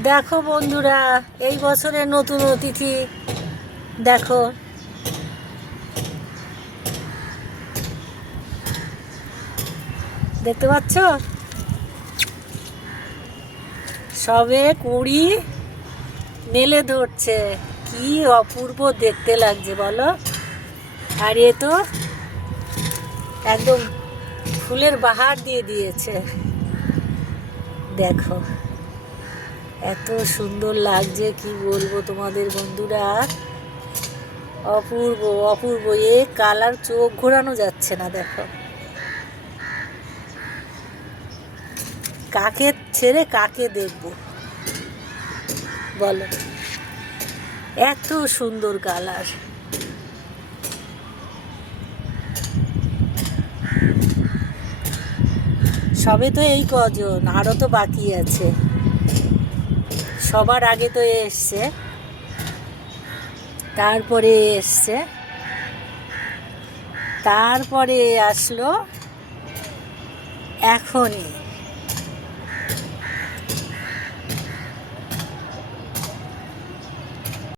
দেখো বন্ধুরা, এই বছরের নতুন অতিথি দেখো। দেখতে পাচ্ছ, সবে কুড়ি মেলে ধরছে। কি অপূর্ব দেখতে লাগছে বলো। আর এ তো একদম ফুলের বাহার দিয়ে দিয়েছে। দেখো এত সুন্দর লাগছে, কি বলবো তোমাদের বন্ধুরা। অপূর্ব অপূর্ব, এ কালার চোখ ঘোরানো যাচ্ছে না। দেখো কাকে ছেড়ে কাকে দেখবো বলো, এত সুন্দর কালার। সবে তো এই কজন, আরো তো বাকি আছে। সবার আগে তো এসছে, তারপরে এসছে, তারপরে আসলো এখনই।